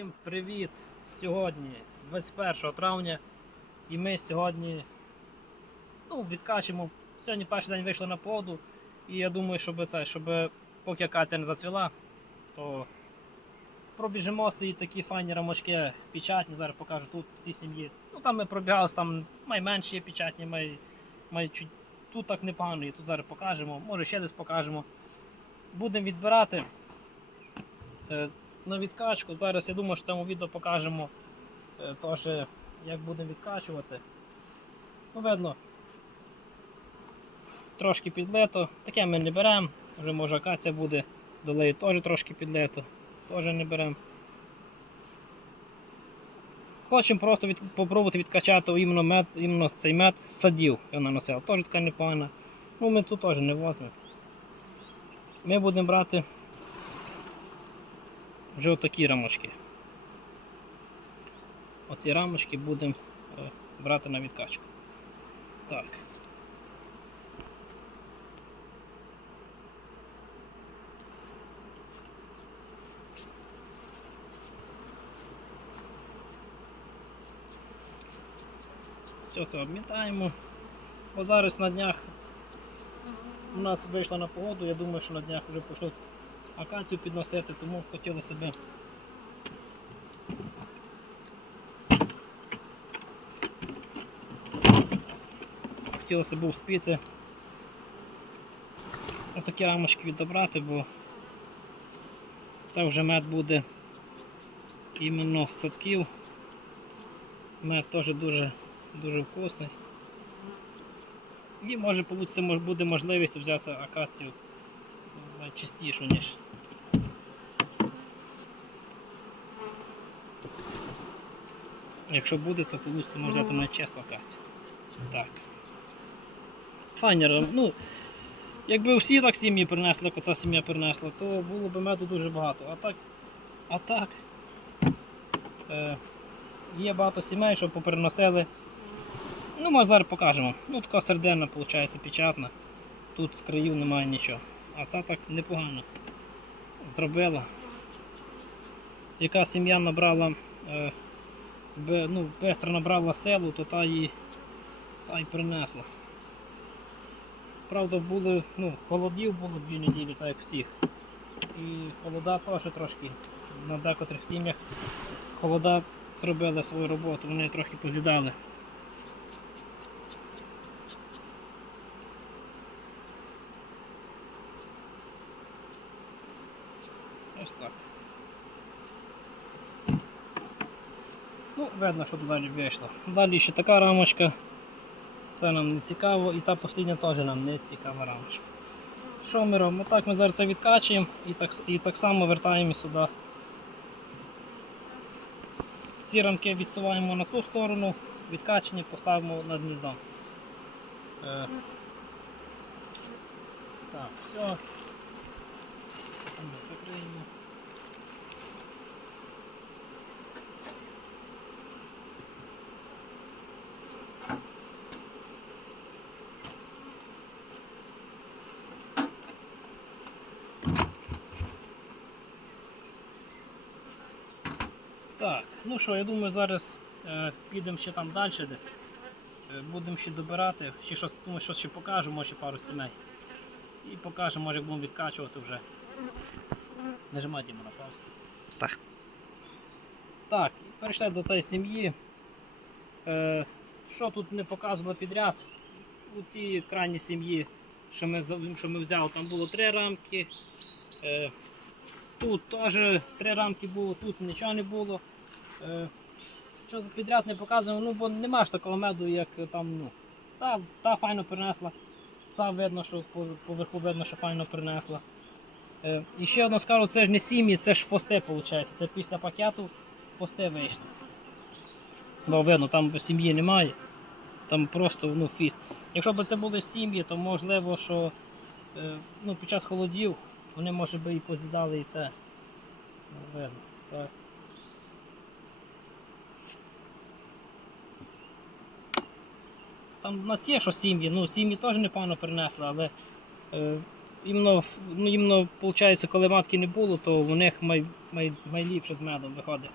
Всім привіт! Сьогодні 21 травня і ми сьогодні ну, відкачемо. Сьогодні перший день вийшли на поду і я думаю, щоб це, щоб поки акація не зацвіла, то пробіжимося і такі файні рамочки печатні, зараз покажу тут ці сім'ї. Ну там ми пробігалися, там найменші є печатні, май, май чуть, тут так непогано, і тут зараз покажемо, може ще десь покажемо. Будемо відбирати. На відкачку. Зараз я думаю, що в цьому відео покажемо е, теж, як будемо відкачувати. Ну, видно, трошки підлито. Таке ми не беремо. Вже може акація буде, долею теж трошки підлито. Теж не беремо. Хочемо просто від, попробувати відкачати іменно, мед, іменно цей мед з садів. Я наносив. Теж така непогана. Ну, ми тут теж не возимо. Ми будемо брати вже отакі рамочки. Оці рамочки будемо е, брати на відкачку. Так. Все це обмітаємо. Бо зараз на днях у нас вийшла на погоду, я думаю, що на днях вже почнуть акацію підносити, тому хотілося б хотілося б успіти отакі рамочки відібрати, бо це вже мед буде іменно з садків. Мед теж дуже, дуже вкусний. І може, буде можливість взяти акацію чистішу, ніж. Якщо буде, то вийде може взяти навіть чесно акацію. Так. Файнер, ну, якби всі так сім'ї принесли, як оця сім'я принесла, то було б меду дуже багато. А так, а так е, є багато сімей, що поприносили. Ну, ми зараз покажемо. Ну, така серденна, виходить, печатна. Тут з країв немає нічого. А це так непогано зробила. Яка сім'я набрала, е, ну, бестро набрала селу, то та її та й принесла. Правда, були, ну, холодів було дві неділі, так як всіх. І холода теж трошки на декотрих сім'ях холода зробили свою роботу, вони трохи позідали. Ось так. Ну, видно, що далі вийшло. Далі ще така рамочка. Це нам не цікаво і та послідня теж нам не цікава рамочка. Що ми робимо? Так ми зараз це відкачуємо і так, і так само вертаємо сюди. Ці рамки відсуваємо на цю сторону, відкачені поставимо над гніздом. Е, так, все. Закриємо. Так, ну що, я думаю, зараз е, підемо ще там далі десь. Е, будемо ще добирати, ще щось, думаю, щось ще покажу, може пару сімей. І покажемо, може як будемо відкачувати вже. Нажимай Діма на паузу. Так. Так, перейшли до цієї сім'ї. Е, що тут не показували підряд? У тій крайній сім'ї, що ми, що ми взяли, там було три рамки. Е, тут теж три рамки було, тут нічого не було. Е, що підряд не показуємо, ну бо нема ж такого меду, як там, ну. Та, та файно принесла. Ця видно, що поверху видно, що файно принесла. Е, і ще одно скажу, це ж не сім'ї, це ж фости, виходить. Це після пакету фости вийшли. Бо видно, там сім'ї немає. Там просто ну, фіст. Якщо б це були сім'ї, то можливо, що е, ну, під час холодів вони може би і позідали і це. Ну, видно. Це... Там у нас є що сім'ї, ну сім'ї теж непогано принесли, але е, іменно, ну, виходить, коли матки не було, то у них май, май, найліпше з медом виходить.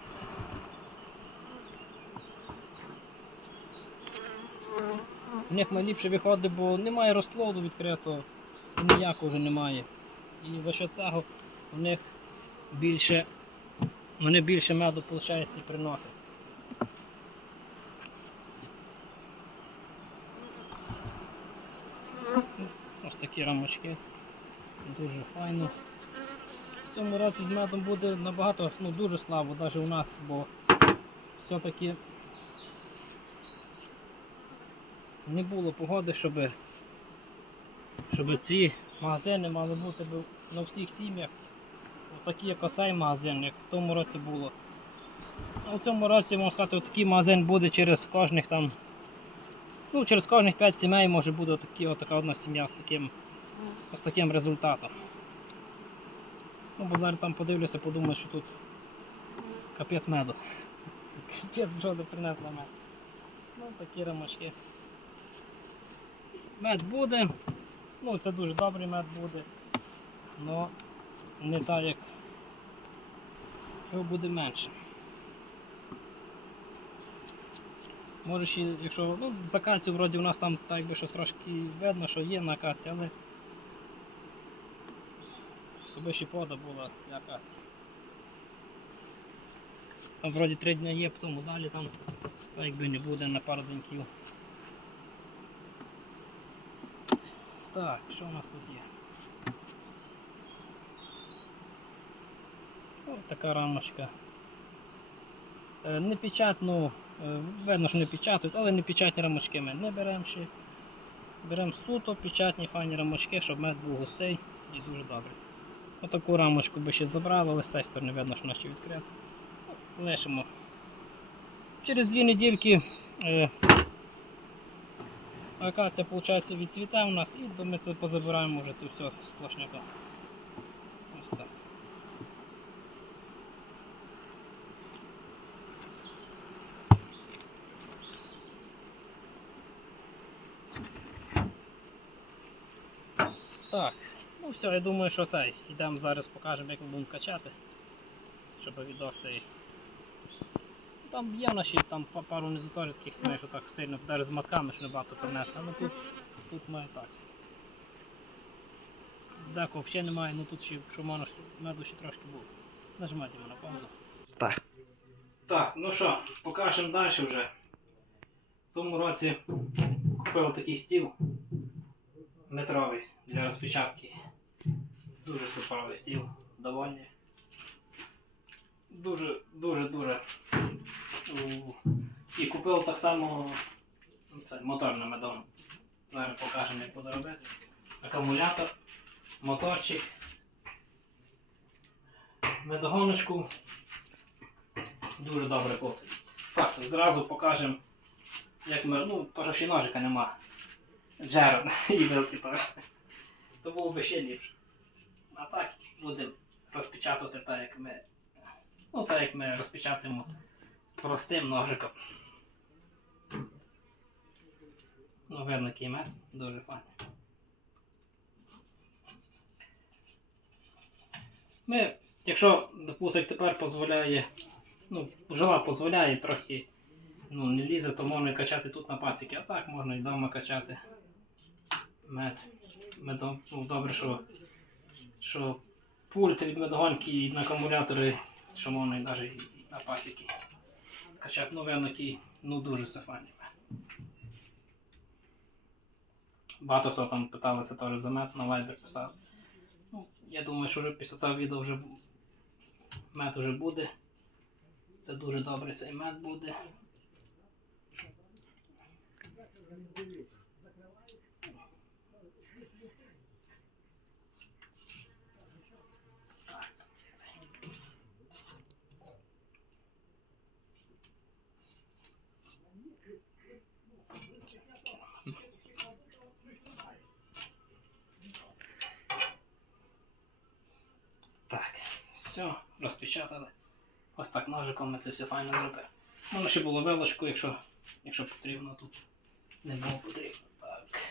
У них найліпше виходить, бо немає розплоду відкритого, і ніякого вже немає. І за що цього у них більше, вони більше меду виходить, і приносять. Ось такі рамочки. Дуже файно. В цьому році з медом буде набагато ну, дуже слабо, навіть у нас, бо все-таки не було погоди, щоб, щоб ці магазини мали бути на всіх сім'ях. Такі, як оцей магазин, як в тому році було. В цьому році, можна сказати, такий магазин буде через кожних там. Ну, через кожних 5 сімей може бути отакі, отака одна сім'я з таким, з таким результатом. Ну, бо зараз там подивлюся, подумаю, що тут капець меду. Капець бджоли принесла мед. Ну, такі рамочки. Мед буде. Ну, це дуже добрий мед буде. Но не так, як його буде менше. Може якщо ну, з акацію вроді у нас там так якби щось трошки видно, що є на акації, але щоб ще пода була для акації. Там вроді три дні є, потім далі там якби не буде на пару деньків. Так, що у нас тут є? Ось така рамочка. Е, Не печатну, е, видно, що не печатають, але не печатні рамочки ми не беремо ще. Беремо суто печатні файні рамочки, щоб мед був густий і дуже добрий. Отаку рамочку би ще забрали, але з цієї сторони видно, що вона ще відкрита. Лишимо. Через дві недільки е, акація виходить, відцвіте у нас і ми це позабираємо вже це все сплошняка. Ось так. Так, ну все, я думаю, що цей. Йдемо зараз покажемо, як ми будемо качати. Щоб відос цей. Там є наші там пару не теж таких сімей, що так сильно, навіть з матками що небагато принесли, але тут, тут має так. Декого взагалі немає, ну тут ще, що можна, меду ще трошки було. Нажимайте на паузу. Старт. Так, ну що, покажемо далі вже. В тому році купив такий стіл метровий для розпечатки. Дуже суперовий стіл, довольний. Дуже, дуже, дуже. І купив так само ну, це, мотор на. Зараз покажемо, як буде робити. Акумулятор, моторчик, медогоночку. Дуже добре купив. Так, зразу покажемо, як ми. Ну, то що ще ножика нема. Джерон і вилки теж. То було б ще ліпше. А так будемо розпечатувати так, як ми. Ну, так як ми розпечатаємо простим ножиком. Ну, видно, мед, дуже файний. Ми, якщо, допустимо, тепер дозволяє, ну, жила дозволяє трохи ну, не лізе, то можна і качати тут на пасіки, а так можна і вдома качати мед. Медом, ну, добре, що, що пульт від медогонки і на акумулятори, що можна і навіть на пасіки качати. Ну, видно, який, ну, дуже все файний. Багато хто там питалися теж за мед, на Viber писав. Ну, я думаю, що вже після цього відео вже мед вже буде. Це дуже добре цей мед буде. Так, все, розпечатали. Ось так ножиком ми це все файно зробили. Воно ще було вилочку, якщо, якщо потрібно, тут не було потрібно. Так.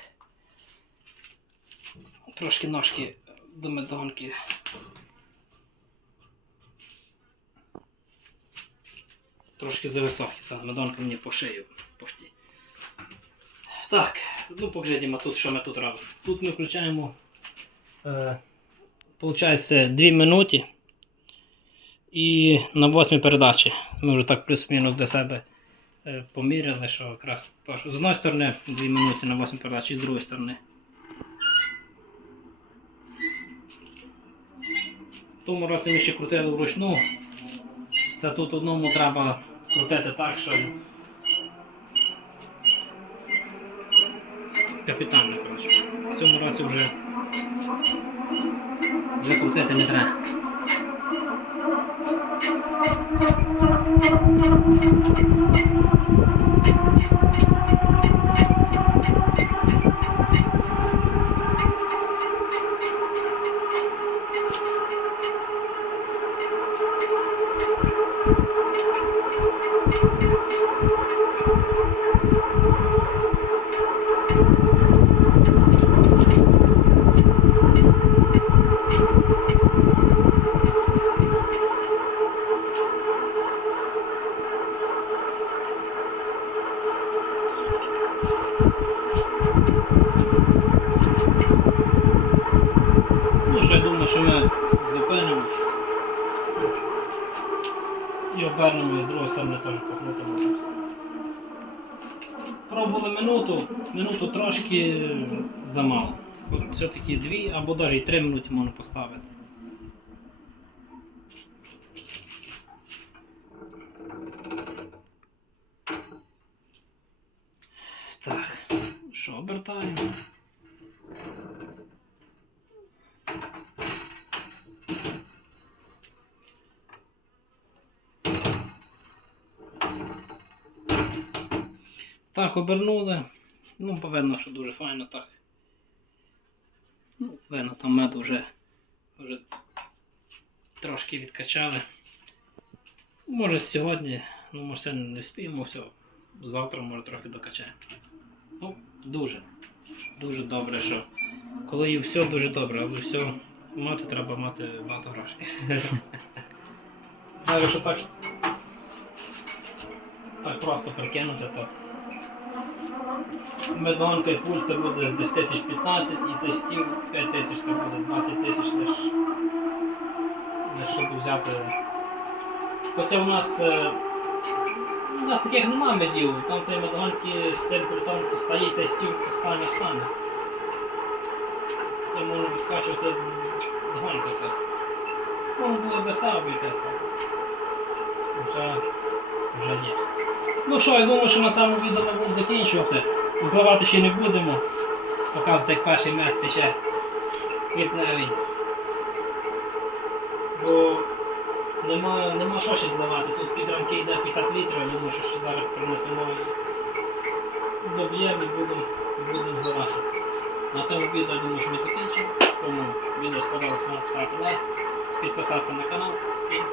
Трошки ножки до медонки. Трошки зависокі, це медонка мені по шию пошті. Так, ну поглядімо тут, що ми тут робимо. Тут ми включаємо, е, получається, 2 минути. І на восьмій передачі ми вже так плюс-мінус для себе е, поміряли, що якраз то, що з одної сторони 2 минути на восьмій передачі, і з другої сторони. В тому році ми ще крутили вручну. Це тут одному треба крутити так, що. Капітально, коротше. В цьому році вже, вже крутити не треба. Ну що я думаю, що ми зупинимо. І обернемо з другої сторони теж покрутимо. Пробували минуту, минуту трошки замало. Все-таки дві або навіть три минути можна поставити. Так, що обертаємо? Так, обернули. Ну, повинно, що дуже файно так. Ну, видно, там меду вже, вже трошки відкачали. Може сьогодні, ну може сьогодні не вспіємо, все. Завтра може трохи докачаємо. Ну, дуже. Дуже добре, що коли і все дуже добре, але все мати треба мати багато грошей. Навіть що так, так просто прикинути, то медонка і пульт це буде десь 1015 і цей стіл 5 тисяч це буде 20 тисяч лиш, лиш щоб взяти. Хоча у нас е, у нас таких немає медів, там цей цим пультом це стає, цей стіл це стане стане. Це можна відкачувати гонка це. Можна було би все обійтися. Вже, вже ні. Ну що, я думаю, що на цьому відео ми будемо закінчувати. Зливати ще не будемо. Показувати, як перший мед тече квітневий. Бо нема, нема що ще здавати. Тут під йде 50 літрів, я думаю, що ще зараз принесемо доб'ємо і будемо, будем здавати. На цьому відео я думаю, що ми закінчимо. Кому відео сподобалось, можна поставити лайк, підписатися на канал. Всім